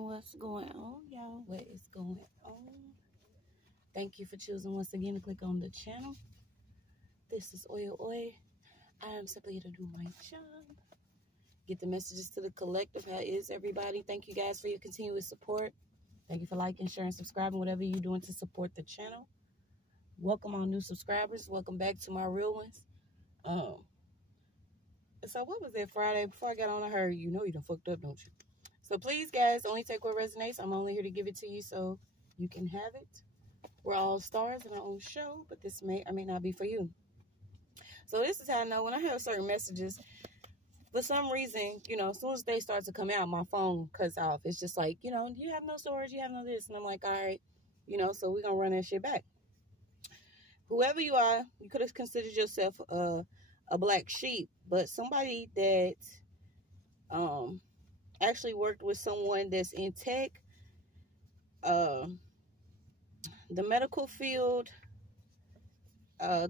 What's going on, y'all? What is going on? Thank you for choosing once again to click on the channel. This is Oi. I am simply here to do my job. Get the messages to the collective. How is everybody? Thank you guys for your continuous support. Thank you for liking, sharing, subscribing, whatever you're doing to support the channel. Welcome all new subscribers. Welcome back to my real ones. So what was that Friday? Before I got on, I heard, you know you done fucked up, don't you? So please, guys, only take what resonates. I'm only here to give it to you so you can have it. We're all stars in our own show, but this may or may not be for you. So this is how I know when I have certain messages, for some reason, you know, as soon as they start to come out, my phone cuts off. It's just like, you know, you have no storage, you have no this. And I'm like, all right, you know, so we're going to run that shit back. Whoever you are, you could have considered yourself a black sheep, but somebody that actually worked with someone that's in tech, the medical field,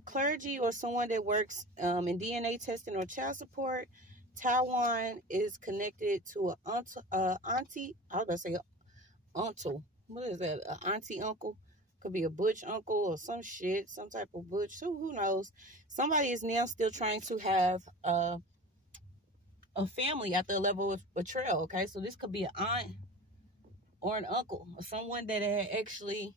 clergy, or someone that works in DNA testing or child support. Taiwan is connected to an auntie. I was going to say uncle. What is that? An auntie uncle? Could be a butch uncle or some shit, some type of butch. Who knows? Somebody is now still trying to have a family at the level of betrayal. Okay, so this could be an aunt or an uncle or someone that had actually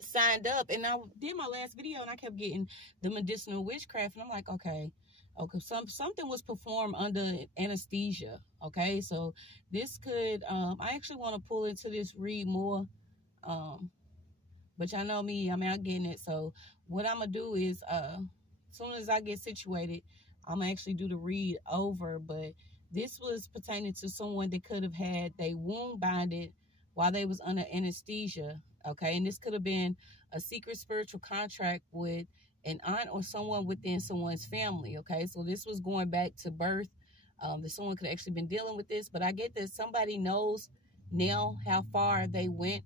signed up. And I did my last video and I kept getting the medicinal witchcraft, and I'm like, okay, something was performed under anesthesia. Okay, so this could I actually want to pull into this, read more, but y'all know me, I'm out getting it. So what I'm gonna do is as soon as I get situated, I'm gonna actually do the read over. But this was pertaining to someone that could have had their wound binded while they was under anesthesia. Okay, and this could have been a secret spiritual contract with an aunt or someone within someone's family. Okay, so this was going back to birth. That someone could have actually been dealing with this, but I get that somebody knows now how far they went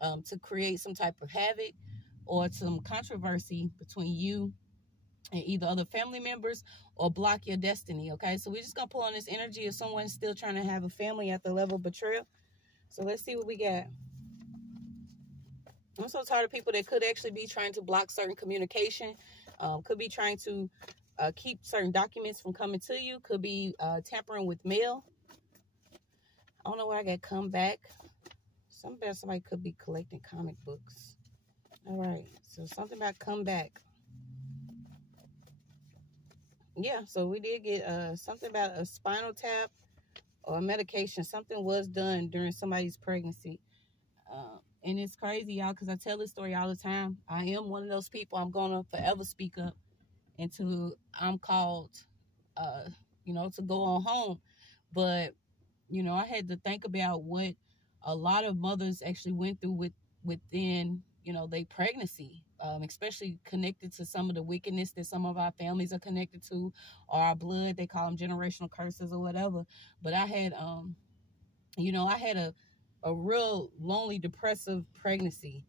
to create some type of havoc or some controversy between you and either other family members or block your destiny. Okay, so we're just gonna pull on this energy of someone still trying to have a family at the level of betrayal. So let's see what we got. I'm so tired of people that could actually be trying to block certain communication, could be trying to keep certain documents from coming to you, could be tampering with mail. I don't know where I got come back. Somebody could be collecting comic books. All right, so something about come back. Yeah, so we did get something about a spinal tap or a medication. Something was done during somebody's pregnancy. And it's crazy, y'all, because I tell this story all the time. I am one of those people. I'm going to forever speak up until I'm called, you know, to go on home. But, you know, I had to think about what a lot of mothers actually went through within, you know, their pregnancy, especially connected to some of the wickedness that some of our families are connected to, or our blood. They call them generational curses or whatever. But I had, you know, I had a real lonely, depressive pregnancy.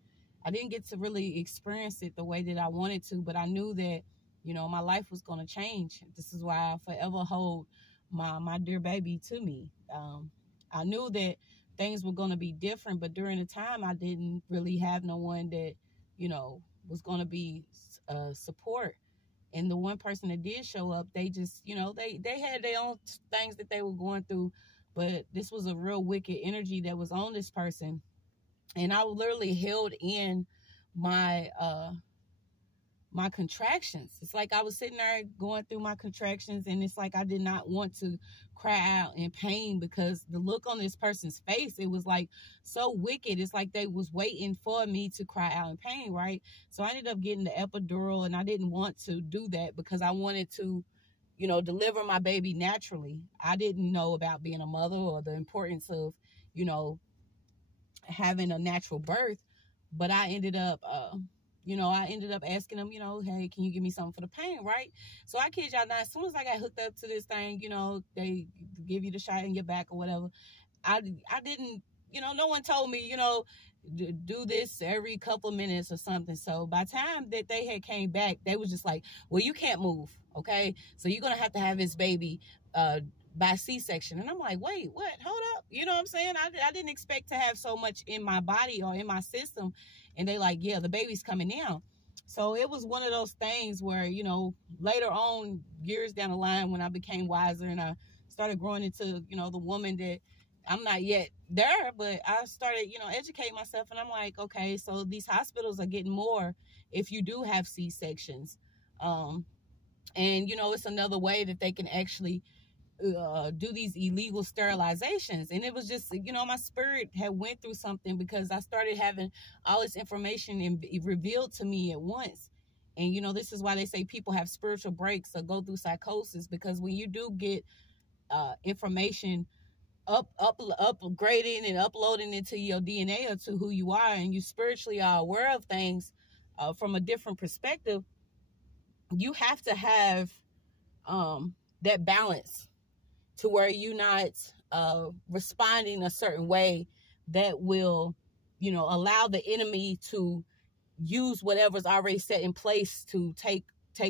I didn't get to really experience it the way that I wanted to, but I knew that, you know, my life was going to change. This is why I forever hold my dear baby to me. I knew that things were going to be different, but during the time I didn't really have no one that, you know, was going to be support. And the one person that did show up, they just, you know, they had their own things that they were going through. But this was a real wicked energy that was on this person. And I literally held in my my contractions. It's like I was sitting there going through my contractions, and it's like I did not want to cry out in pain because the look on this person's face, it was like so wicked. It's like they was waiting for me to cry out in pain, right? So I ended up getting the epidural, and I didn't want to do that because I wanted to, you know, deliver my baby naturally. I didn't know about being a mother or the importance of, you know, having a natural birth. But I ended up, you know, asking them, you know, hey, can you give me something for the pain, right? So I kid y'all not, as soon as I got hooked up to this thing, you know, they give you the shot in your back or whatever. I didn't, you know, no one told me, you know, do this every couple of minutes or something. So by the time that they had came back, they was just like, well, you can't move. Okay, so you're gonna have to have his baby by C-section. And I'm like, wait, what? Hold up. You know what I'm saying? I didn't expect to have so much in my body or in my system. And they like, yeah, the baby's coming now. So it was one of those things where, you know, later on, years down the line, when I became wiser and I started growing into, you know, the woman that I'm not yet there, but I started, you know, educating myself. And I'm like, okay, so these hospitals are getting more if you do have C-sections. And, you know, it's another way that they can actually do these illegal sterilizations. And it was just, you know, my spirit had went through something because I started having all this information and revealed to me at once. And, you know, this is why they say people have spiritual breaks or go through psychosis, because when you do get information upgrading and uploading into your DNA or to who you are, and you spiritually are aware of things from a different perspective, you have to have that balance to where you're not responding a certain way that will, you know, allow the enemy to use whatever's already set in place to take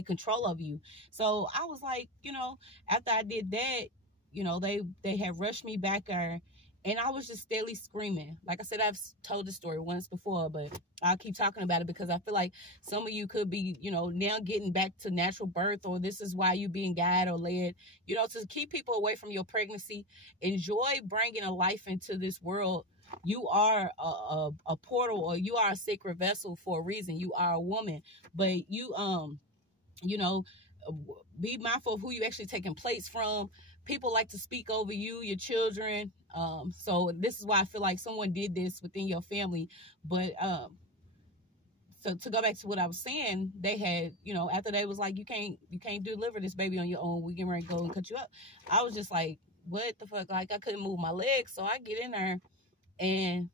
control of you. So I was like, you know, after I did that, you know, they had rushed me back there, and I was just steadily screaming. Like I said, I've told the story once before, but I'll keep talking about it because I feel like some of you could be, you know, now getting back to natural birth, or this is why you being guided or led, you know, to keep people away from your pregnancy. Enjoy bringing a life into this world. You are a portal, or you are a sacred vessel for a reason. You are a woman, but you know, be mindful of who you actually taking place from. People like to speak over you, your children. So this is why I feel like someone did this within your family. But so to go back to what I was saying, they had, you know, after they was like, you can't deliver this baby on your own, we getting ready to go and cut you up. I was just like, what the fuck? Like, I couldn't move my legs. So I get in there, and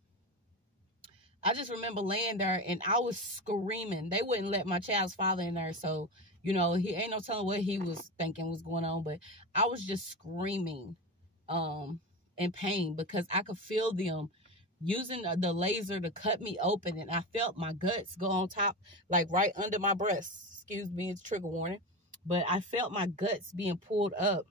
I just remember laying there, and I was screaming. They wouldn't let my child's father in there, so, you know, he ain't no telling what he was thinking was going on. But I was just screaming in pain because I could feel them using the laser to cut me open, and I felt my guts go on top, like right under my breast. Excuse me, it's trigger warning. But I felt my guts being pulled up,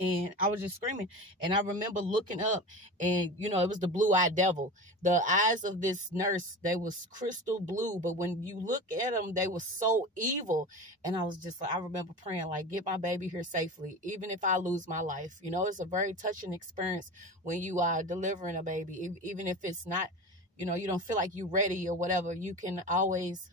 and I was just screaming. And I remember looking up, and, you know, it was the blue-eyed devil. The eyes of this nurse, they was crystal blue, but when you look at them, they were so evil. And I was just like, I remember praying, like, get my baby here safely, even if I lose my life. You know, it's a very touching experience when you are delivering a baby, even if it's not, you know, you don't feel like you're ready or whatever. You can always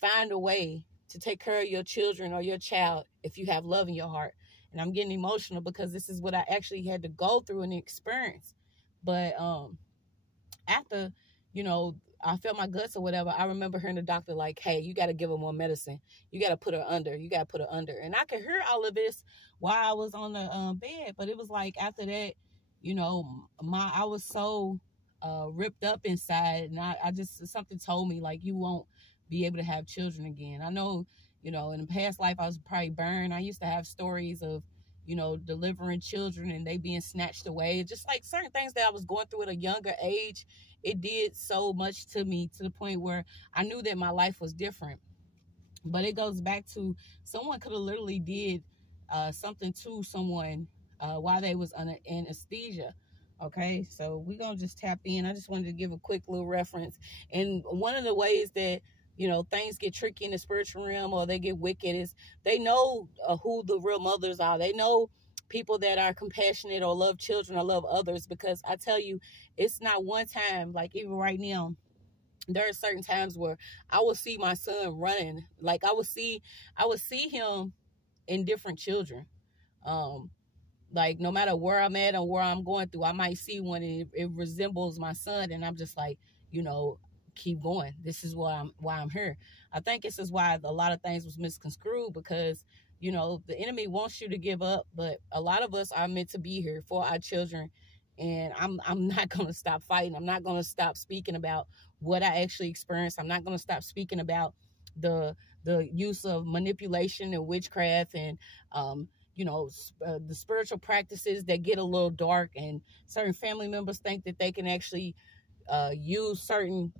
find a way to take care of your children or your child if you have love in your heart. And I'm getting emotional because this is what I actually had to go through and experience. But after, you know, I felt my guts or whatever, I remember hearing the doctor like, hey, you got to give her more medicine. You got to put her under. You got to put her under. And I could hear all of this while I was on the bed. But it was like after that, you know, I was so ripped up inside. And I just, something told me, like, you won't be able to have children again. I know, you know, in the past life, I was probably burned. I used to have stories of, you know, delivering children and they being snatched away. Just like certain things that I was going through at a younger age, it did so much to me, to the point where I knew that my life was different. But it goes back to someone could have literally did something to someone while they was under anesthesia. Okay, so we're going to just tap in. I just wanted to give a quick little reference. And one of the ways that, you know, things get tricky in the spiritual realm or they get wicked is they know who the real mothers are. They know people that are compassionate or love children or love others, because I tell you, it's not one time, like even right now, there are certain times where I will see my son running. Like I would see him in different children. Like no matter where I'm at or where I'm going through, I might see one and it resembles my son, and I'm just like, you know, keep going. This is why I'm here. I think this is why a lot of things was misconstrued, because, you know, the enemy wants you to give up, but a lot of us are meant to be here for our children. And I'm not going to stop fighting. I'm not going to stop speaking about what I actually experienced. I'm not going to stop speaking about the use of manipulation and witchcraft and you know, the spiritual practices that get a little dark, and certain family members think that they can actually use certain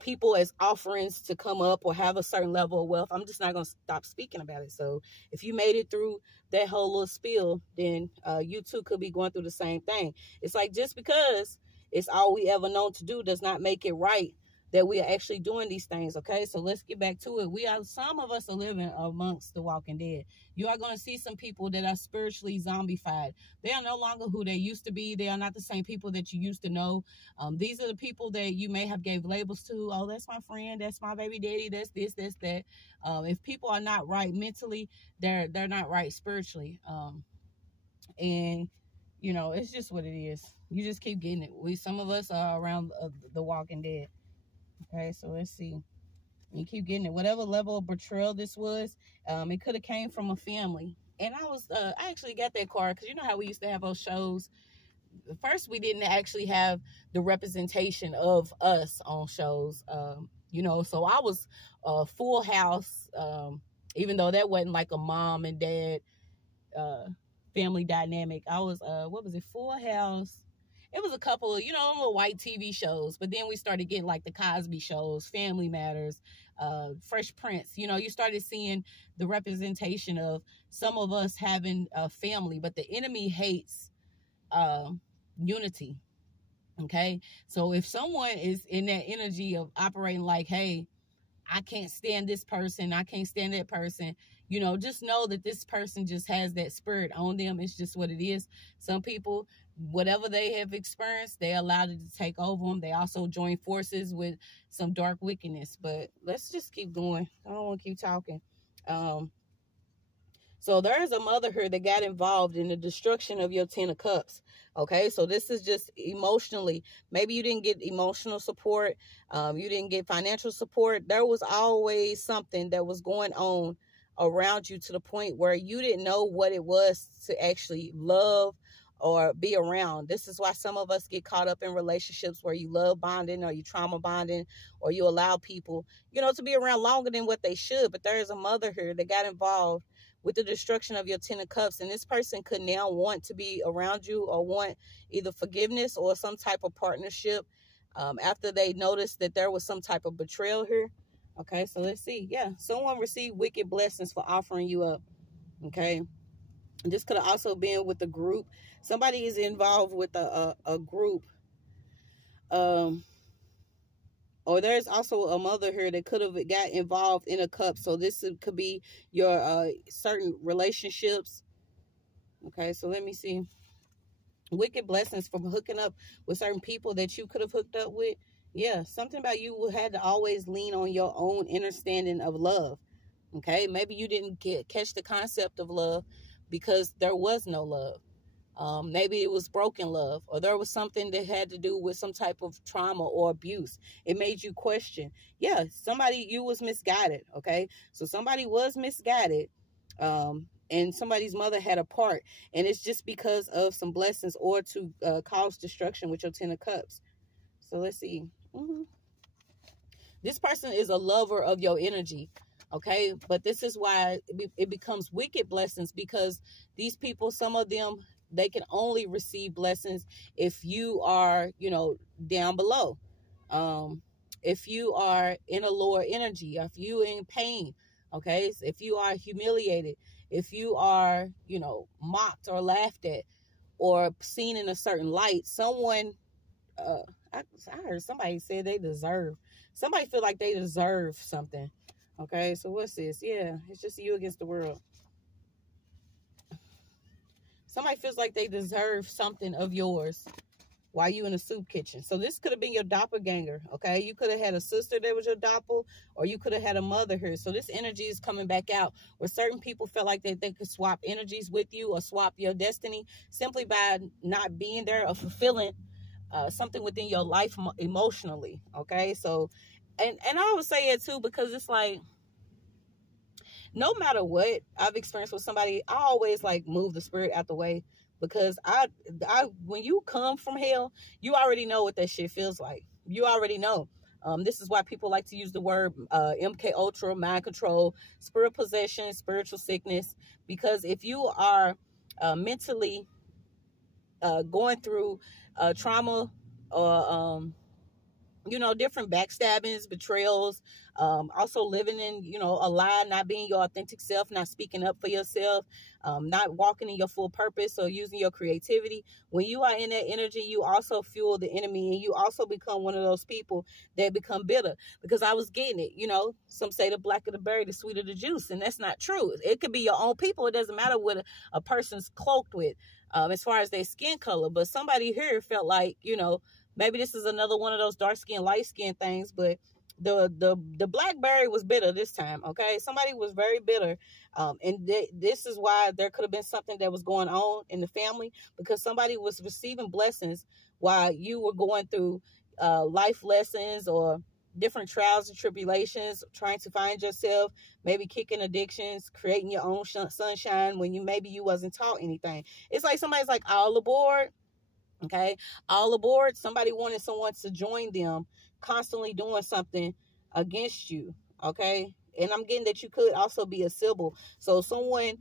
people as offerings to come up or have a certain level of wealth. I'm just not going to stop speaking about it. So if you made it through that whole little spiel, then you too could be going through the same thing. It's like, just because it's all we ever known to do does not make it right that we are actually doing these things. Okay, so let's get back to it. Some of us are living amongst the walking dead. You are going to see some people that are spiritually zombified. They are no longer who they used to be. They are not the same people that you used to know. These are the people that you may have gave labels to. Oh, that's my friend. That's my baby daddy. That's this, that's that. If people are not right mentally, they're not right spiritually. And you know, it's just what it is. You just keep getting it. Some of us are around the walking dead. Okay, so let's see. You keep getting it. Whatever level of betrayal this was, it could have came from a family. And I actually got that card because you know how we used to have those shows. First, we didn't actually have the representation of us on shows. You know, so I was Full House, even though that wasn't like a mom and dad family dynamic. I was, what was it, Full House? It was a couple of, you know, little white TV shows, but then we started getting like the Cosby shows, Family Matters, Fresh Prince. You know, you started seeing the representation of some of us having a family, but the enemy hates unity. Okay, so if someone is in that energy of operating like, hey, I can't stand this person, I can't stand that person, you know, just know that this person just has that spirit on them. It's just what it is. Some people, whatever they have experienced, they allowed it to take over them. They also join forces with some dark wickedness. But let's just keep going. I don't want to keep talking. So there is a mother here that got involved in the destruction of your 10 of cups. Okay, so this is just emotionally. Maybe you didn't get emotional support. You didn't get financial support. There was always something that was going on around you to the point where you didn't know what it was to actually love or be around. This is why some of us get caught up in relationships where you love bonding or you trauma bonding or you allow people, you know, to be around longer than what they should. But there is a mother here that got involved with the destruction of your 10 of cups, and this person could now want to be around you or want either forgiveness or some type of partnership after they noticed that there was some type of betrayal here. Okay, so let's see. Yeah, someone received wicked blessings for offering you up. Okay, and this could have also been with a group. Somebody is involved with a group. Or there's also a mother here that could have got involved in a cup. So this could be your certain relationships. Okay, so let me see. Wicked blessings from hooking up with certain people that you could have hooked up with. Yeah, something about you had to always lean on your own understanding of love. Okay, maybe you didn't catch the concept of love because there was no love. Maybe it was broken love, or there was something that had to do with some type of trauma or abuse. It made you question. Yeah, you was misguided. Okay, so somebody was misguided, and somebody's mother had a part, and it's just because of some blessings or to cause destruction with your 10 of cups. So let's see. This person is a lover of your energy. Okay, but this is why it becomes wicked blessings, because these people, some of them, they can only receive blessings if you are, you know, down below. If you are in a lower energy, if you in pain, okay, so if you are humiliated, if you are, you know, mocked or laughed at or seen in a certain light, someone, I heard somebody say somebody feel like they deserve something. Okay, so what's this? Yeah, it's just you against the world. Somebody feels like they deserve something of yours while you in a soup kitchen. So this could have been your doppelganger, okay? You could have had a sister that was your doppel, or you could have had a mother here. So this energy is coming back out where certain people felt like they could swap energies with you or swap your destiny simply by not being there or fulfilling something within your life emotionally, okay? So, and I would say it too, because it's like, no matter what I've experienced with somebody, I always like move the spirit out the way, because I when you come from hell, you already know what that shit feels like. You already know. This is why people like to use the word MK Ultra, mind control, spirit possession, spiritual sickness, because if you are mentally going through trauma or different backstabbings, betrayals, also living in, a lie, not being your authentic self, not speaking up for yourself, not walking in your full purpose or using your creativity. When you are in that energy, you also fuel the enemy, and you also become one of those people that become bitter. Because I was getting it, some say the blacker the berry, the sweeter the juice, and that's not true. It could be your own people. It doesn't matter what a person's cloaked with, as far as their skin color. But somebody here felt like, maybe this is another one of those dark skin, light skin things, but the blackberry was bitter this time. Okay, somebody was very bitter, and this is why there could have been something that was going on in the family, because somebody was receiving blessings while you were going through life lessons or different trials and tribulations, trying to find yourself, maybe kicking addictions, creating your own sunshine when you wasn't taught anything. It's like somebody's like all aboard. Okay, all aboard. Somebody wanted someone to join them, constantly doing something against you. Okay, and I'm getting that you could also be a Sybil. So someone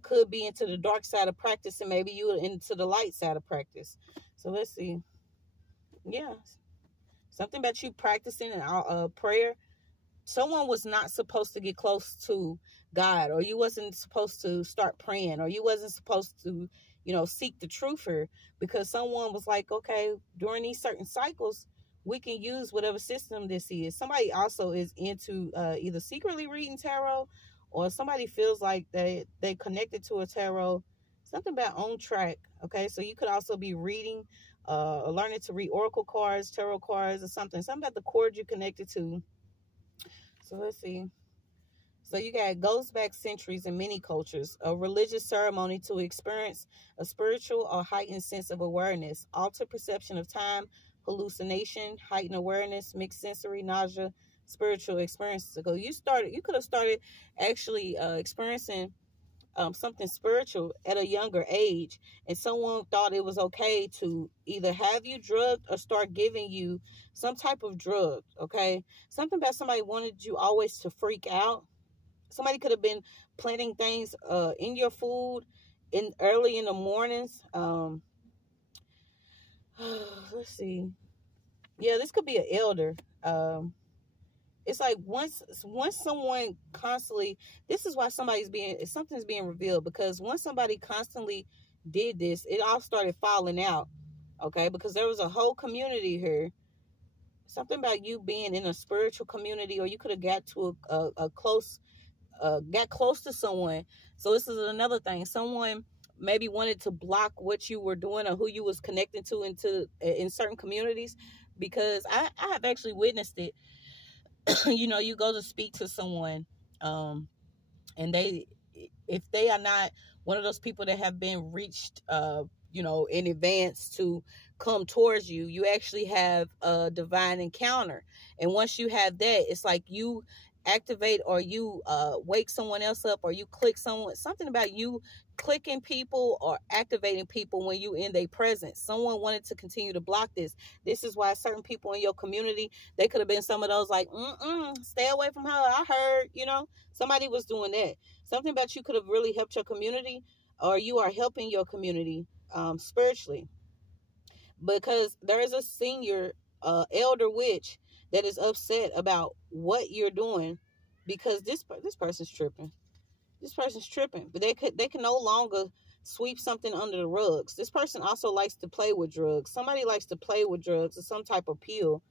could be into the dark side of practice, and maybe you into the light side of practice. So let's see. Yeah, something about you practicing and prayer. Someone was not supposed to get close to God, or you wasn't supposed to start praying, or you wasn't supposed to, seek the truth here, because someone was like, okay, during these certain cycles, we can use whatever system this is. Somebody also is into either secretly reading tarot, or somebody feels like they connected to a tarot. Something about on track. Okay, so you could also be reading, learning to read oracle cards, tarot cards, or something about the cord you connected to. So let's see. So you got goes back centuries in many cultures, a religious ceremony to experience a spiritual or heightened sense of awareness, altered perception of time, hallucination, heightened awareness, mixed sensory, nausea, spiritual experiences. So you could have started actually experiencing something spiritual at a younger age, and someone thought it was okay to either have you drugged or start giving you some type of drug. Okay, something about somebody wanted you always to freak out. Somebody could have been planting things in your food in early in the mornings. Let's see. Yeah, this could be an elder. It's like once someone constantly, this is why something's being revealed, because once somebody constantly did this, it all started falling out. Okay, because there was a whole community here. Something about you being in a spiritual community, or you could have got to got close to someone. So this is another thing. Someone maybe wanted to block what you were doing or who you was connecting to in certain communities, because I have actually witnessed it. You go to speak to someone, and if they are not one of those people that have been reached, in advance to come towards you, you actually have a divine encounter. And once you have that, it's like you activate, or you wake someone else up, or you click something about you clicking people or activating people when you in their presence. Someone wanted to continue to block this. This is why certain people in your community, they could have been some of those like, stay away from her. I heard, somebody was doing that. Something about you could have really helped your community, or you are helping your community spiritually, because there is a senior elder witch that is upset about what you're doing, because this person's tripping. This person's tripping, but they can no longer sweep something under the rugs. This person also likes to play with drugs. Somebody likes to play with drugs or some type of pill.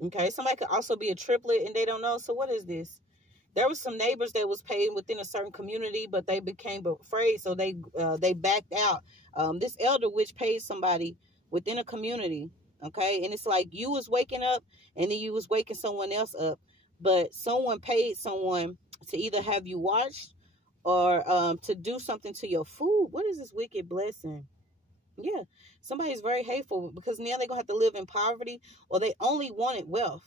Okay, somebody could also be a triplet and they don't know. So what is this? There was some neighbors that was paid within a certain community, but they became afraid, so they backed out. This elder witch paid somebody within a community. Okay, and it's like you was waking up, and then you was waking someone else up, but someone paid someone to either have you watched, or to do something to your food. What is this wicked blessing? Yeah, somebody's very hateful, because now they're gonna have to live in poverty, or they only wanted wealth.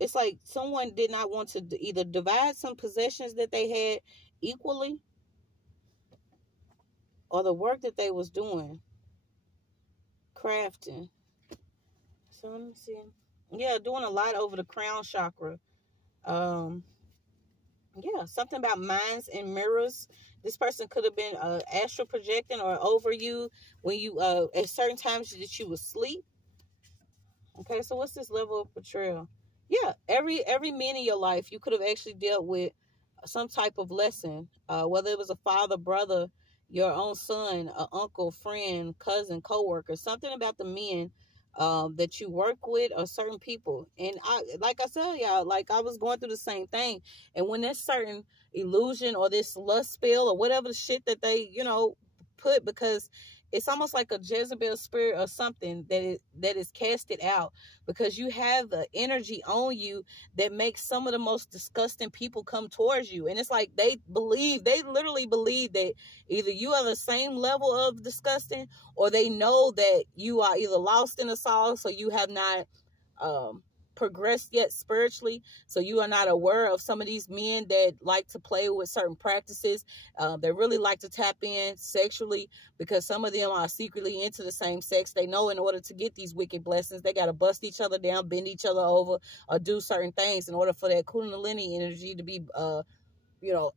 It's like someone did not want to either divide some possessions that they had equally, or the work that they was doing, crafting. So let me see. Yeah, doing a lot over the crown chakra. Yeah, something about minds and mirrors. This person could have been astral projecting or over you when you at certain times that you would sleep. Okay, so what's this level of betrayal? Yeah, every man in your life, you could have actually dealt with some type of lesson, whether it was a father, brother, your own son, an uncle, friend, cousin, coworker, something about the men that you work with or certain people. And like I said, y'all, like I was going through the same thing. And when there's certain illusion or this lust spell or whatever the shit that they, put, because it's almost like a Jezebel spirit or something that is casted out, because you have the energy on you that makes some of the most disgusting people come towards you. And it's like they literally believe that either you are the same level of disgusting, or they know that you are either lost in the sauce, or you have not progressed yet spiritually, so you are not aware of some of these men that like to play with certain practices. They really like to tap in sexually, because some of them are secretly into the same sex. They know in order to get these wicked blessings, they got to bust each other down, bend each other over, or do certain things in order for that kundalini energy to be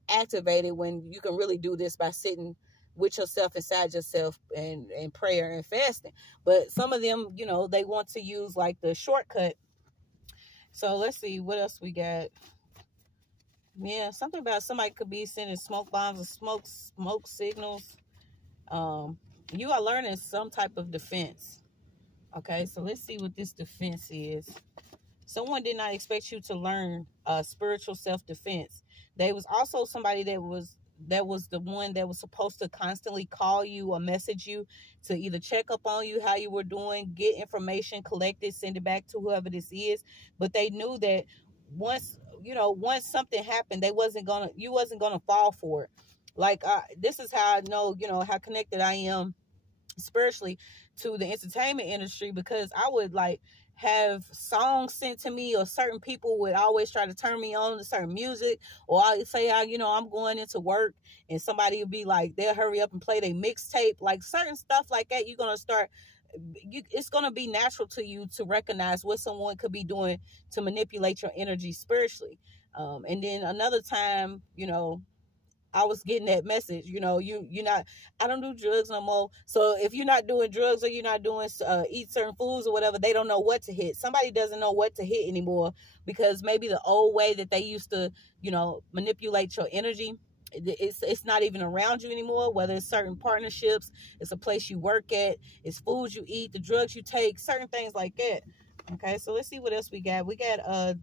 activated, when you can really do this by sitting with yourself, inside yourself, and prayer and fasting. But some of them, they want to use like the shortcut. So let's see what else we got. Yeah, something about somebody could be sending smoke bombs or smoke signals. You are learning some type of defense. Okay, so let's see what this defense is. Someone did not expect you to learn spiritual self-defense. There was also somebody that was the one that was supposed to constantly call you or message you to either check up on you, how you were doing, get information, collect it, send it back to whoever this is. But they knew that once something happened, you wasn't gonna fall for it. Like this is how I know, how connected I am spiritually to the entertainment industry, because I would like have songs sent to me, or certain people would always try to turn me on to certain music, or I say I'm going into work and somebody would be like, they'll hurry up and play their mixtape, like certain stuff like that. It's gonna be natural to you to recognize what someone could be doing to manipulate your energy spiritually. And then another time, I was getting that message, you're not, I don't do drugs no more. So if you're not doing drugs, or you're not doing, eat certain foods or whatever, they don't know what to hit. Somebody doesn't know what to hit anymore, because maybe the old way that they used to, manipulate your energy, it's not even around you anymore, whether it's certain partnerships, it's a place you work at, it's foods you eat, the drugs you take, certain things like that. Okay, so let's see what else we got. We got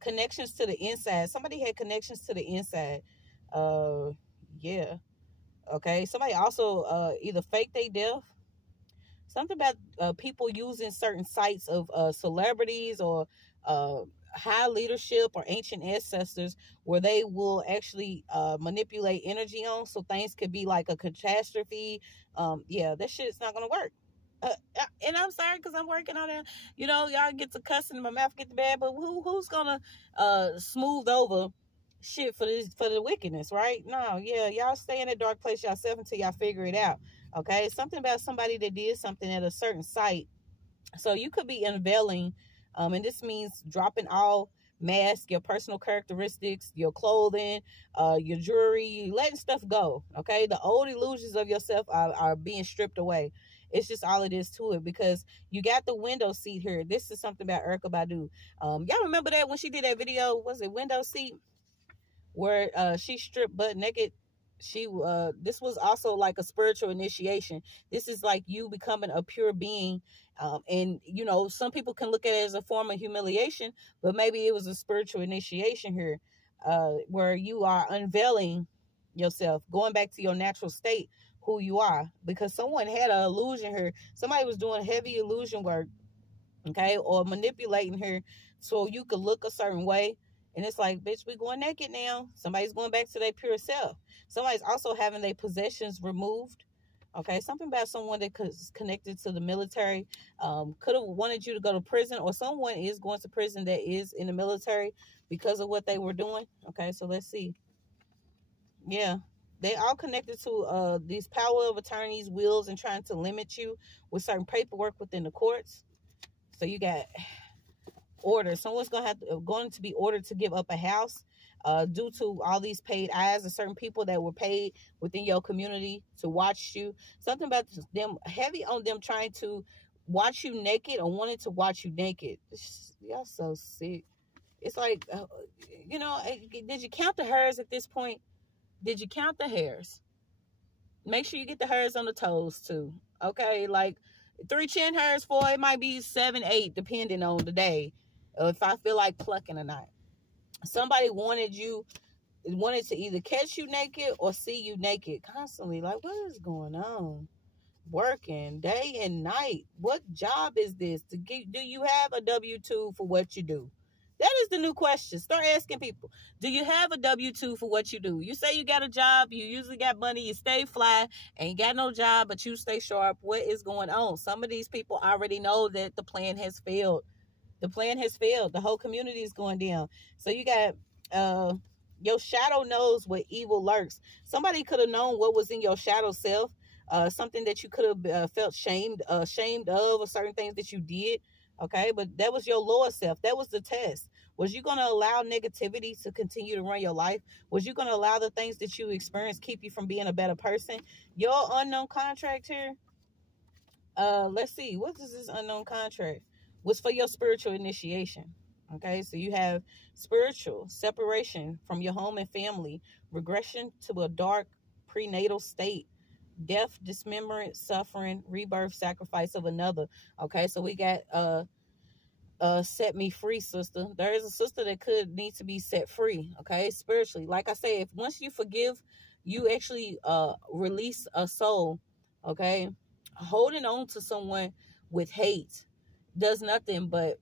connections to the inside. Somebody had connections to the inside. Yeah. Okay, somebody also either fake their death, something about people using certain sites of celebrities or high leadership or ancient ancestors, where they will actually manipulate energy on, so things could be like a catastrophe. Yeah, that shit's not gonna work. And I'm sorry, because I'm working on it. Y'all get to cussing, my mouth get to bad, but who's gonna smooth over shit for the wickedness, right? No, yeah, y'all stay in a dark place yourself until y'all figure it out. Okay, something about somebody that did something at a certain site. So you could be unveiling, and this means dropping all mask, your personal characteristics, your clothing, your jewelry, letting stuff go. Okay, the old illusions of yourself are being stripped away. It's just all it is to it, because you got the window seat here. This is something about Erykah Badu. Y'all remember that when she did that video? Was it Window Seat? Where she stripped butt naked. This was also like a spiritual initiation. This is like you becoming a pure being, and some people can look at it as a form of humiliation, but maybe it was a spiritual initiation here, where you are unveiling yourself, going back to your natural state, who you are, because someone had an illusion here. Somebody was doing heavy illusion work, okay, or manipulating her so you could look a certain way. And it's like, bitch, we going naked now. Somebody's going back to their pure self. Somebody's also having their possessions removed. Okay, something about someone that is connected to the military, could have wanted you to go to prison, or someone is going to prison that is in the military because of what they were doing. Okay, so let's see. Yeah, they all connected to these power of attorneys, wills, and trying to limit you with certain paperwork within the courts. So you got order. Someone's going to be ordered to give up a house due to all these paid eyes of certain people that were paid within your community to watch you. Something about them, heavy on them trying to watch you naked or wanted to watch you naked. Y'all so sick. It's like, did you count the hairs at this point? Did you count the hairs? Make sure you get the hairs on the toes too. Okay, like 3 chin hairs, 4, it might be 7, 8, depending on the day, or if I feel like plucking or not. Somebody wanted to either catch you naked or see you naked constantly. Like, what is going on? Working day and night. What job is this? Do you have a W-2 for what you do? That is the new question. Start asking people. Do you have a W-2 for what you do? You say you got a job, you usually got money, you stay fly, ain't got no job, but you stay sharp. What is going on? Some of these people already know that the plan has failed. The plan has failed. The whole community is going down. So you got your shadow knows where evil lurks. Somebody could have known what was in your shadow self. Something that you could have felt ashamed of, or certain things that you did. Okay, but that was your lower self. That was the test. Was you going to allow negativity to continue to run your life? Was you going to allow the things that you experience keep you from being a better person? Your unknown contract here, let's see, what is this unknown contract? Was for your spiritual initiation. Okay, so you have spiritual separation from your home and family, regression to a dark prenatal state, death, dismemberment, suffering, rebirth, sacrifice of another. Okay, so we got set me free, sister. There is a sister that could need to be set free, okay, spiritually. Like I say, if once you forgive, you actually release a soul, okay? Holding on to someone with hate does nothing but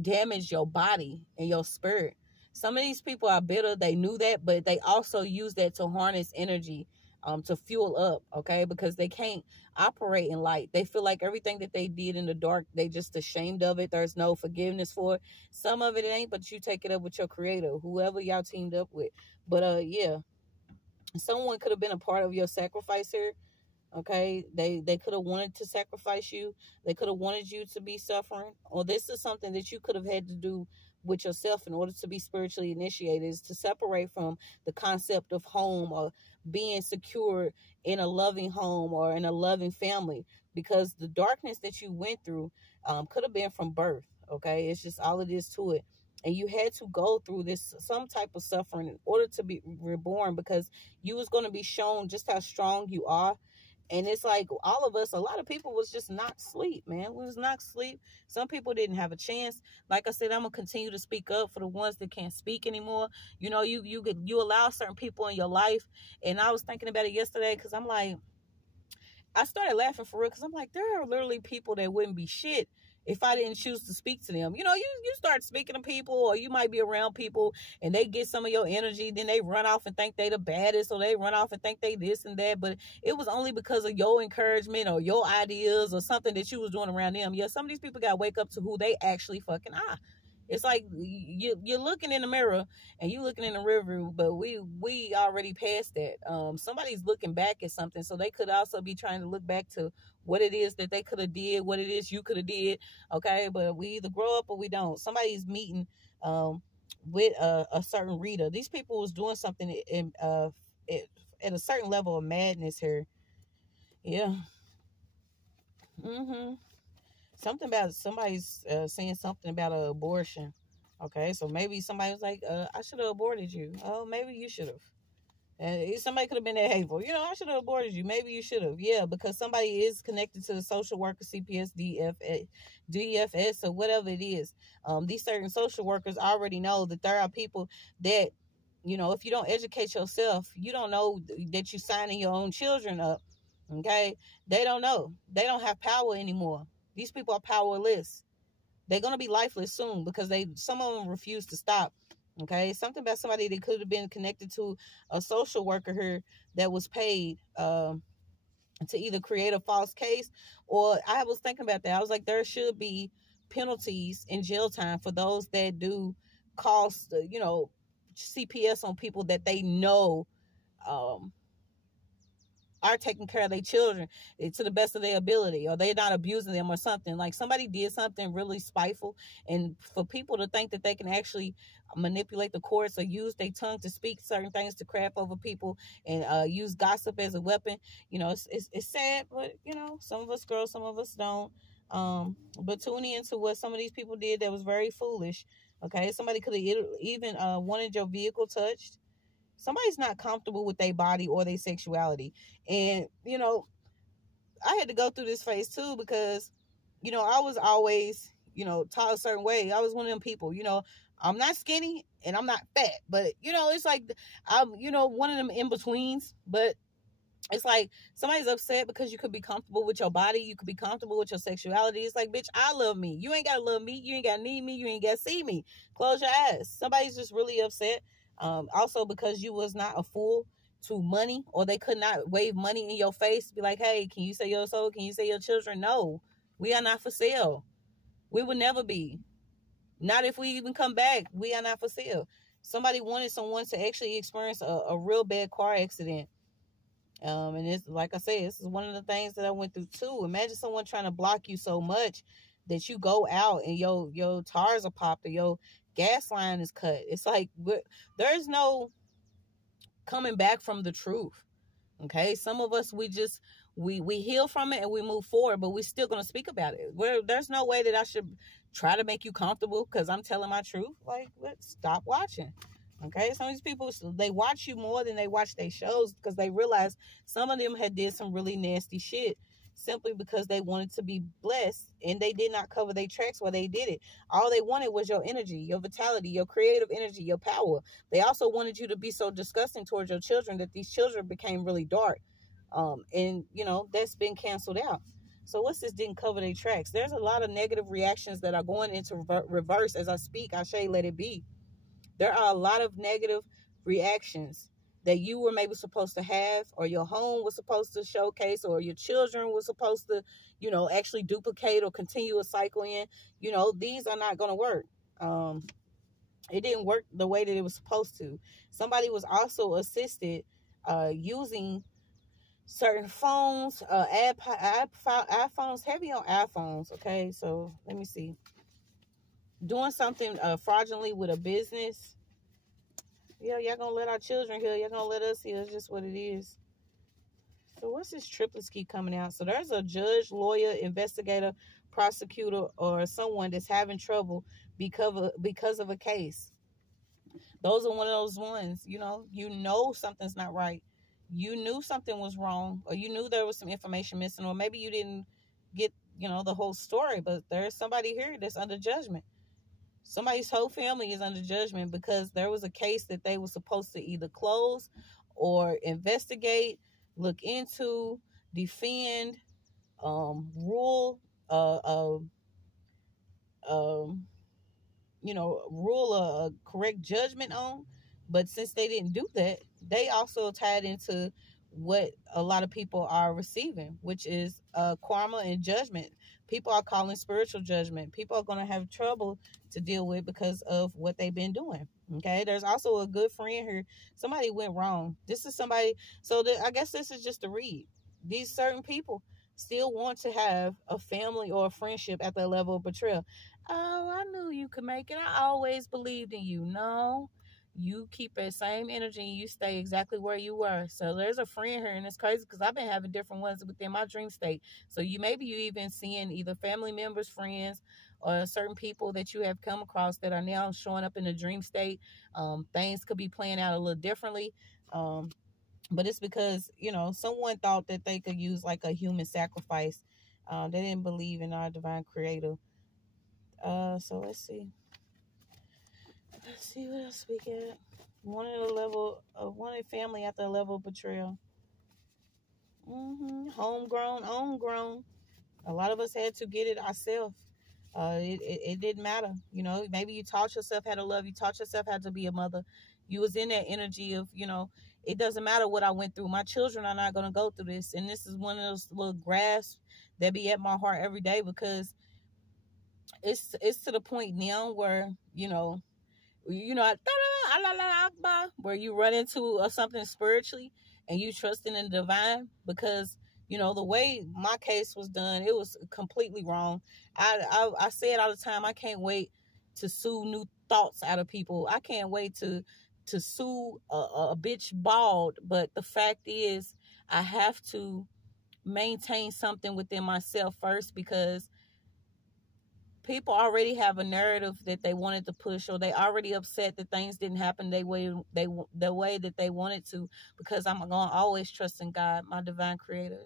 damage your body and your spirit. Some of these people are bitter. They knew that, but they also use that to harness energy, to fuel up, okay? Because they can't operate in light. They feel like everything that they did in the dark, they just ashamed of it. There's no forgiveness for it. Some of it ain't, but you take it up with your creator, whoever y'all teamed up with. But yeah, someone could have been a part of your sacrifice here. Okay, they could have wanted to sacrifice you. They could have wanted you to be suffering. Or this is something that you could have had to do with yourself in order to be spiritually initiated, is to separate from the concept of home or being secure in a loving home or in a loving family, because the darkness that you went through could have been from birth. Okay, it's just all it is to it. And you had to go through this, some type of suffering, in order to be reborn, because you was going to be shown just how strong you are. And it's like all of us, a lot of people was just not asleep, man. We was not asleep. Some people didn't have a chance. Like I said, I'm going to continue to speak up for the ones that can't speak anymore. You know, you allow certain people in your life. And I was thinking about it yesterday, because I'm like, I started laughing for real, because I'm like, there are literally people that wouldn't be shit if I didn't choose to speak to them. You know, you start speaking to people, or you might be around people and they get some of your energy, then they run off and think they the baddest, or they run off and think they this and that. But it was only because of your encouragement or your ideas or something that you was doing around them. Yeah, some of these people got to wake up to who they actually fucking are. It's like you're looking in the mirror and you looking in the rearview, but we already passed that. Somebody's looking back at something, so they could also be trying to look back to what it is that they could have did, what it is you could have did. Okay, but we either grow up or we don't. Somebody's meeting with a certain reader. These people was doing something at a certain level of madness here. Yeah. Something about somebody's saying something about an abortion. Okay, so maybe somebody was like, I should have aborted you. Oh, maybe you should have. Somebody could have been that hateful. You know, I should have aborted you. Maybe you should have. Yeah, because somebody is connected to the social worker, CPS, DFS, or whatever it is. These certain social workers already know that there are people that, you know, if you don't educate yourself, you don't know that you're signing your own children up. Okay, they don't know. They don't have power anymore. These people are powerless. They're going to be lifeless soon, because some of them refuse to stop. Okay, something about somebody that could have been connected to a social worker here that was paid to either create a false case, or I was thinking about that. I was like, there should be penalties in jail time for those that do cost, CPS on people that they know are taking care of their children to the best of their ability, or they're not abusing them or something. Like somebody did something really spiteful, and for people to think that they can actually manipulate the courts or use their tongue to speak certain things to crap over people and use gossip as a weapon, you know, it's sad. But you know, some of us grow, some of us don't. But tuning into what some of these people did that was very foolish. Okay, somebody could have even wanted your vehicle touched. Somebody's not comfortable with their body or their sexuality. And, I had to go through this phase too because, I was always, taught a certain way. I was one of them people, I'm not skinny and I'm not fat, but, it's like I'm, one of them in betweens. But it's like somebody's upset because you could be comfortable with your body. You could be comfortable with your sexuality. It's like, bitch, I love me. You ain't got to love me. You ain't got to need me. You ain't got to see me. Close your eyes. Somebody's just really upset. Also because you was not a fool to money, or they could not wave money in your face. Be like, hey, can you sell your soul? Can you sell your children? No, we are not for sale. We will never be. Not if we even come back. We are not for sale. Somebody wanted someone to actually experience a real bad car accident. And it's like I said, this is one of the things that I went through too. Imagine someone trying to block you so much that you go out and your tires are popped or your gas line is cut. It's like there's no coming back from the truth. Okay, some of us we heal from it and we move forward, but we're still gonna speak about it. There's no way that I should try to make you comfortable because I'm telling my truth. Like, stop watching. Okay, some of these people, they watch you more than they watch their shows because they realize some of them had did some really nasty shit simply because they wanted to be blessed and they did not cover their tracks while they did it. All they wanted was your energy, your vitality, your creative energy, your power. They also wanted you to be so disgusting towards your children that these children became really dark. And that's been canceled out. So what's this didn't cover their tracks? There's a lot of negative reactions that are going into reverse as I speak. I say let it be. There are a lot of negative reactions that you were maybe supposed to have, or your home was supposed to showcase, or your children were supposed to, actually duplicate or continue a cycle in. These are not going to work. It didn't work the way that it was supposed to. Somebody was also assisted using certain phones, iPhones, heavy on iPhones. Okay, so let me see. Doing something fraudulently with a business. Yeah, y'all gonna let our children heal. Y'all gonna let us heal. It's just what it is. So what's this triplets keep coming out? So there's a judge, lawyer, investigator, prosecutor, or someone that's having trouble because of a case. Those are one of those ones, something's not right. You knew something was wrong, or you knew there was some information missing, or maybe you didn't get, the whole story, but there's somebody here that's under judgment. Somebody's whole family is under judgment because there was a case that they were supposed to either close or investigate, look into, defend, rule, rule a correct judgment on. But since they didn't do that, they also tied into what a lot of people are receiving, which is karma and judgment. People are calling spiritual judgment. People are going to have trouble to deal with because of what they've been doing. Okay, there's also a good friend here. Somebody went wrong. This is somebody. So I guess this is just a read. These certain people still want to have a family or a friendship at the level of betrayal. Oh, I knew you could make it. I always believed in you. No, you keep that same energy and you stay exactly where you were. So there's a friend here, and it's crazy because I've been having different ones within my dream state. So you even seeing either family members, friends, or certain people that you have come across that are now showing up in the dream state. Things could be playing out a little differently. But it's because, someone thought that they could use like a human sacrifice. They didn't believe in our divine creator. So let's see. Let's see what else we got. Wanted family at the level of betrayal. Homegrown, homegrown. A lot of us had to get it ourselves. It didn't matter. Maybe you taught yourself how to love. You taught yourself how to be a mother. You was in that energy of, it doesn't matter what I went through. My children are not going to go through this. And this is one of those little grasps that be at my heart every day, because it's to the point now where, where you run into something spiritually and you trusting in the divine, because the way my case was done, it was completely wrong. I say it all the time. I can't wait to sue new thoughts out of people. I can't wait to sue a bitch bald. But the fact is, I have to maintain something within myself first, because people already have a narrative that they wanted to push, or they already upset that things didn't happen the way that they wanted to, because I'm going to always trust in God, my divine creator.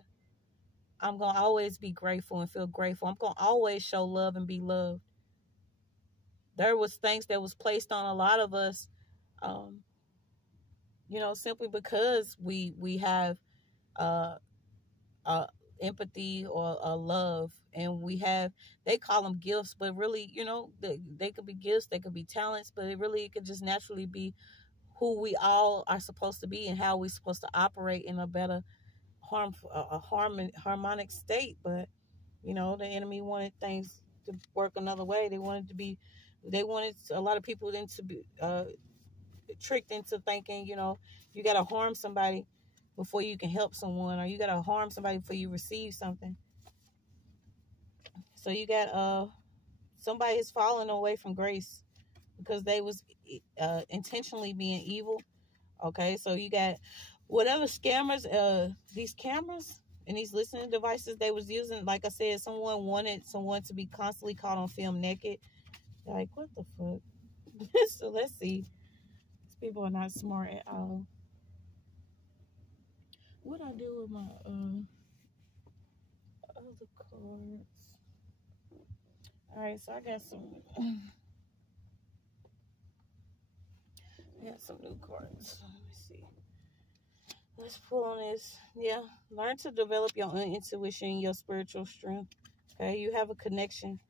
I'm going to always be grateful and feel grateful. I'm going to always show love and be loved. There was things that was placed on a lot of us, simply because we have empathy or love, and they call them gifts, but really, they could be gifts, they could be talents, but it could just naturally be who we all are supposed to be and how we're supposed to operate in a better harmonic state. But the enemy wanted things to work another way. They wanted a lot of people then to be tricked into thinking, you got to harm somebody before you can help someone, or you got to harm somebody before you receive something. So you got somebody is falling away from grace because they was intentionally being evil. Okay, so you got whatever scammers, these cameras and these listening devices they was using. Like I said, someone wanted someone to be constantly caught on film naked. Like, what the fuck? So let's see. These people are not smart at all. What I do with my other cards? All right, so I got some new cards. Let me see. Let's pull on this. Yeah, learn to develop your own intuition, your spiritual strength. Okay, you have a connection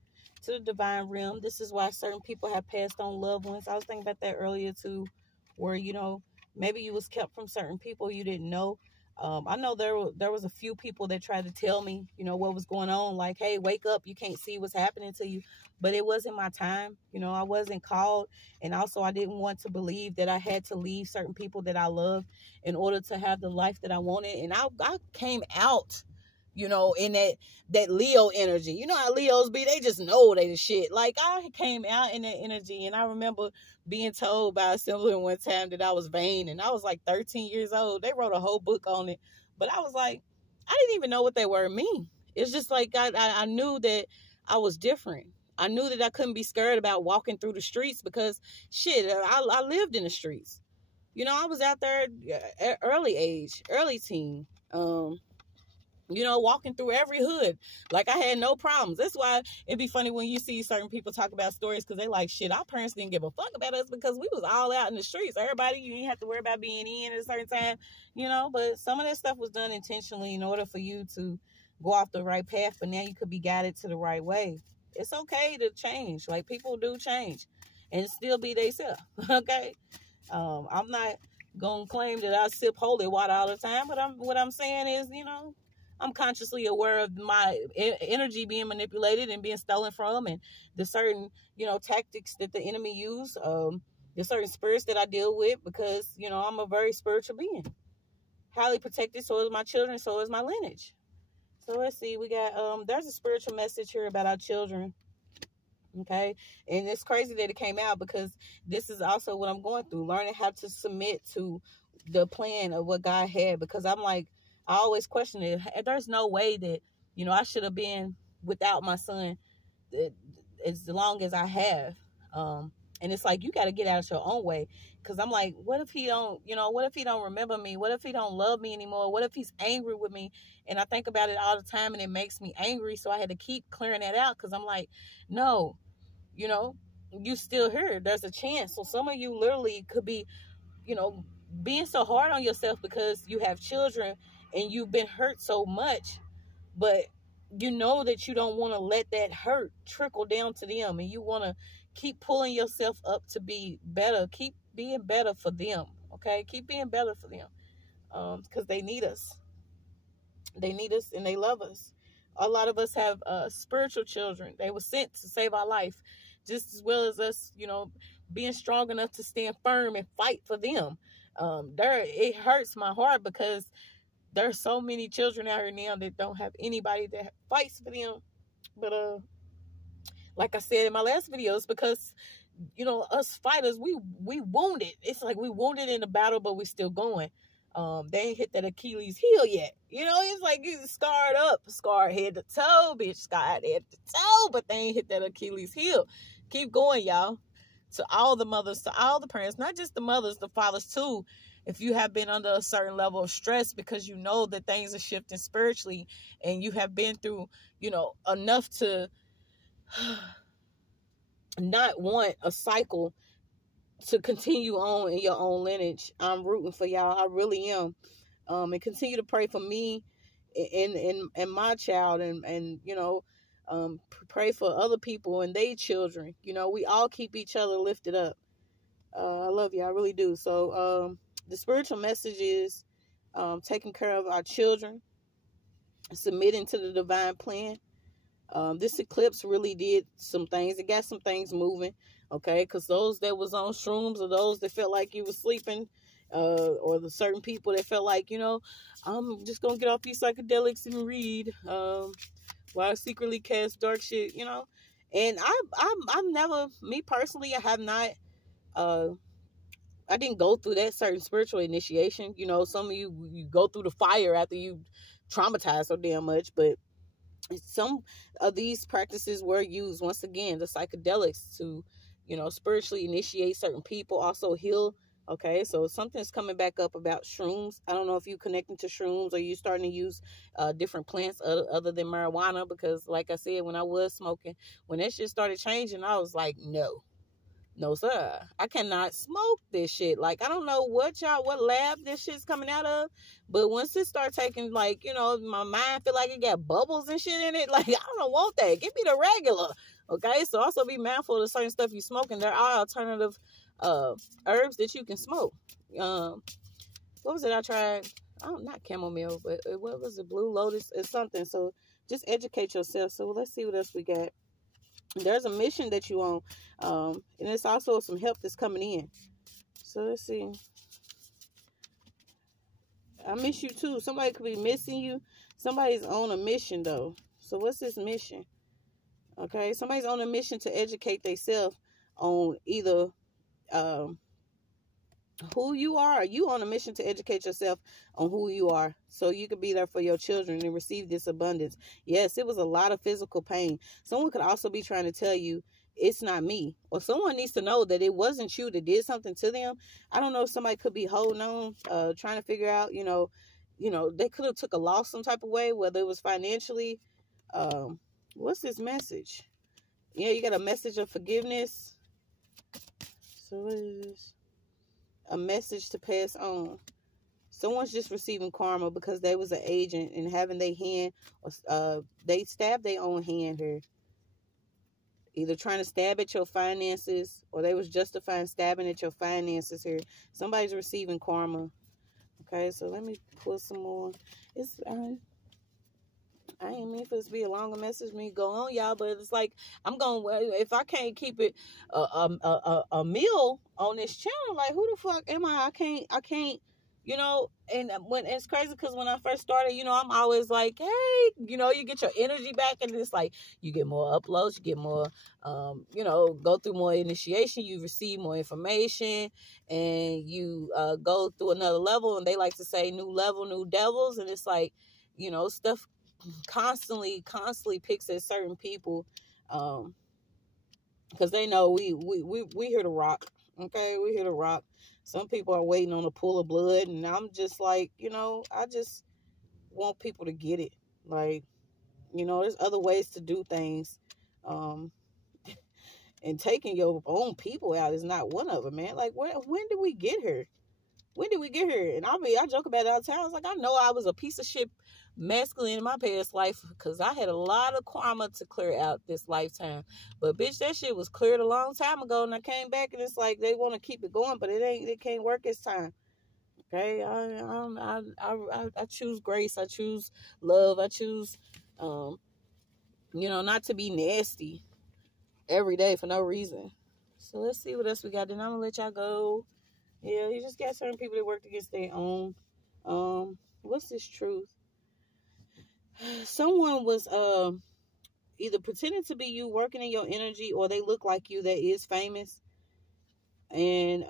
to the divine realm. This is why certain people have passed on loved ones. I was thinking about that earlier too, where maybe you was kept from certain people you didn't know. I know there was a few people that tried to tell me, what was going on. Like, hey, wake up. You can't see what's happening to you. But it wasn't my time. I wasn't called. And also I didn't want to believe that I had to leave certain people that I loved in order to have the life that I wanted. And I came out, in that Leo energy. You know how Leos be? They just know they the shit. Like, I came out in that energy. And I remember being told by a sibling one time that I was vain, and I was like 13 years old. They wrote a whole book on it, but I was like, I didn't even know what they were mean. It's just like I knew that I was different. I knew that I couldn't be scared about walking through the streets because shit, I lived in the streets. I was out there at early age, early teen. Walking through every hood. Like, I had no problems. That's why it'd be funny when you see certain people talk about stories, because they like, shit, our parents didn't give a fuck about us because we was all out in the streets. Everybody, you didn't have to worry about being in at a certain time, but some of that stuff was done intentionally in order for you to go off the right path, but now you could be guided to the right way. It's okay to change. Like, people do change and still be themselves. Okay? I'm not gonna claim that I sip holy water all the time, but what I'm saying is, I'm consciously aware of my energy being manipulated and being stolen from, and the certain, tactics that the enemy use, the certain spirits that I deal with, because, I'm a very spiritual being. Highly protected, so is my children, so is my lineage. So let's see, we got, there's a spiritual message here about our children. Okay, and it's crazy that it came out, because this is also what I'm going through, learning how to submit to the plan of what God had, because I'm like, I always question it. There's no way that, I should have been without my son as long as I have. And it's like, you got to get out of your own way. Because I'm like, what if he don't remember me? What if he don't love me anymore? What if he's angry with me? And I think about it all the time, and it makes me angry. So I had to keep clearing that out, because I'm like, no, you still here. There's a chance. So some of you literally could be, being so hard on yourself because you have children and you've been hurt so much, but that you don't want to let that hurt trickle down to them, and you want to keep pulling yourself up to be better. Keep being better for them, okay? Keep being better for them, because they need us. They need us, and they love us. A lot of us have spiritual children. They were sent to save our life, just as well as us, being strong enough to stand firm and fight for them. It hurts my heart, because there's so many children out here now that don't have anybody that fights for them. But like I said in my last video, it's because, us fighters, we wounded. It's like we wounded in the battle, but we still going. They ain't hit that Achilles heel yet. You know, it's like you scarred up, scarred head to toe, bitch, scarred head to toe, but they ain't hit that Achilles heel. Keep going, y'all. To all the mothers, to all the parents, not just the mothers, the fathers too. If you have been under a certain level of stress because you know that things are shifting spiritually and you have been through, you know, enough to not want a cycle to continue on in your own lineage, I'm rooting for y'all. I really am. And continue to pray for me and my child, and you know, pray for other people and their children. You know, we all keep each other lifted up. I love you. I really do. So the spiritual message is taking care of our children, submitting to the divine plan. This eclipse really did some things. It got some things moving, okay? Because those that was on shrooms, or those that felt like you were sleeping, or the certain people that felt like, you know, I'm just gonna get off these psychedelics and read, while I secretly cast dark shit, you know. And I've never, me personally, I have not. I didn't go through that certain spiritual initiation. You know, some of you go through the fire after you traumatized so damn much, but some of these practices were used, once again, the psychedelics, to, you know, spiritually initiate certain people, also heal. Okay, so something's coming back up about shrooms. I don't know if you connecting to shrooms or you starting to use different plants other than marijuana, because like I said, when I was smoking, when that shit started changing, I was like, no, sir. I cannot smoke this shit. Like, I don't know what lab this shit's coming out of, but once it start taking, like, you know, my mind feel like it got bubbles and shit in it. Like, I don't want that. Give me the regular. Okay, so also be mindful of certain stuff you smoke, and there are alternative herbs that you can smoke. What was it I tried? Oh, not chamomile, but what was it? Blue lotus or something. So just educate yourself. So let's see what else we got. There's a mission that you on, and it's also some help that's coming in. So let's see. I miss you too. Somebody could be missing you. Somebody's on a mission though. So what's this mission? Okay, somebody's on a mission to educate themselves on either who you are. You on a mission to educate yourself on who you are, so you could be there for your children and receive this abundance. Yes, it was a lot of physical pain. Someone could also be trying to tell you it's not me, or someone needs to know that it wasn't you that did something to them. I don't know if somebody could be holding on, trying to figure out, you know, they could have took a loss some type of way, whether it was financially. What's this message? Yeah, you got a message of forgiveness. So what is this? A message to pass on. Someone's just receiving karma because they was an agent and having their hand, they stabbed their own hand here. Either trying to stab at your finances, or they was justifying stabbing at your finances here. Somebody's receiving karma. Okay, so let me pull some more. It's I ain't mean for this to be a longer message. Me go on, y'all, but it's like I'm going. If I can't keep it a meal on this channel, like who the fuck am I? I can't. You know, and when it's crazy because when I first started, you know, I'm always like, hey, you know, you get your energy back, and it's like you get more uploads, you get more, you know, go through more initiation, you receive more information, and you go through another level. And they like to say new level, new devils, and it's like, you know, stuff constantly picks at certain people, because they know we here to rock. Okay, we here to rock. Some people are waiting on a pool of blood, and I'm just like, you know, I just want people to get it. Like, you know, there's other ways to do things, and taking your own people out is not one of them, man. Like, when did we get here? When did we get here? And I joke about it all the time. I was like, I know I was a piece of shit masculine in my past life because I had a lot of karma to clear out this lifetime. But bitch, that shit was cleared a long time ago, and I came back, and it's like they want to keep it going, but it can't work this time. Okay, I choose grace. I choose love. I choose, you know, not to be nasty every day for no reason. So let's see what else we got. Then I'm gonna let y'all go. Yeah, you just got certain people that worked against their own. What's this truth? Someone was either pretending to be you, working in your energy, or they look like you that is famous. And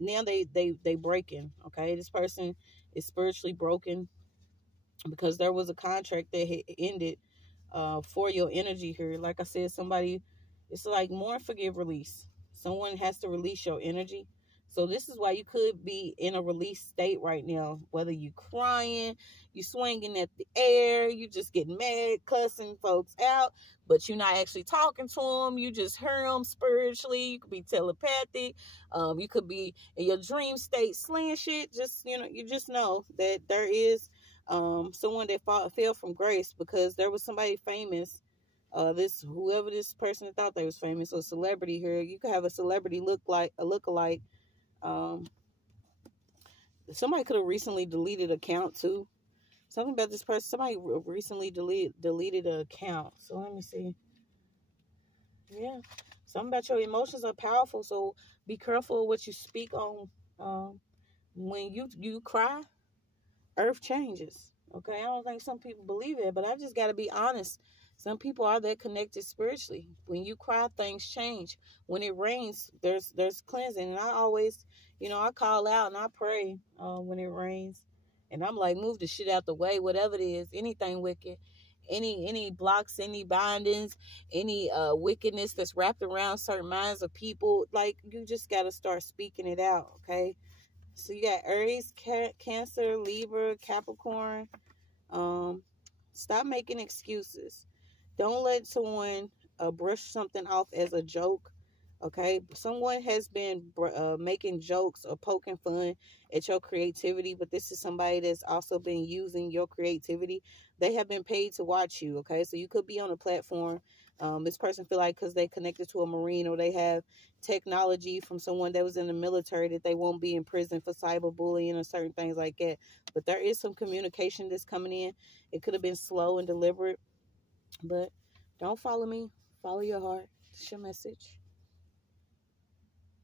now they breaking. Okay, this person is spiritually broken because there was a contract that had ended for your energy here. Like I said, somebody, it's like more forgive, release. Someone has to release your energy. So this is why you could be in a release state right now. Whether you crying, you swinging at the air, you just getting mad, cussing folks out, but you're not actually talking to them. You just hear them spiritually. You could be telepathic. You could be in your dream state, slaying shit. Just, you just know that there is someone that fell from grace because there was somebody famous. This whoever this person thought they was famous or celebrity here. You could have a celebrity look like a lookalike. Um, Somebody could have recently deleted an account too. Something about this person. Somebody recently deleted an account. So let me see. Yeah, something about your emotions are powerful. So be careful what you speak on. When you cry, earth changes. Okay, I don't think some people believe it, but I just got to be honest. Some people are that connected spiritually. When you cry, things change. When it rains, there's cleansing. And I always, I call out and I pray when it rains, and I'm like, move the shit out the way, whatever it is, anything wicked, any blocks, any bindings, any wickedness that's wrapped around certain minds of people. Like, you just got to start speaking it out. Okay. So you got Aries, Cancer, Libra, Capricorn. Stop making excuses. Don't let someone brush something off as a joke. Okay, someone has been making jokes or poking fun at your creativity, but this is somebody that's also been using your creativity. They have been paid to watch you. Okay, so you could be on a platform. This person feel like because they connected to a Marine or they have technology from someone that was in the military that they won't be in prison for cyberbullying or certain things like that. But there is some communication that's coming in. It could have been slow and deliberate, but don't follow me. Follow your heart. It's your message.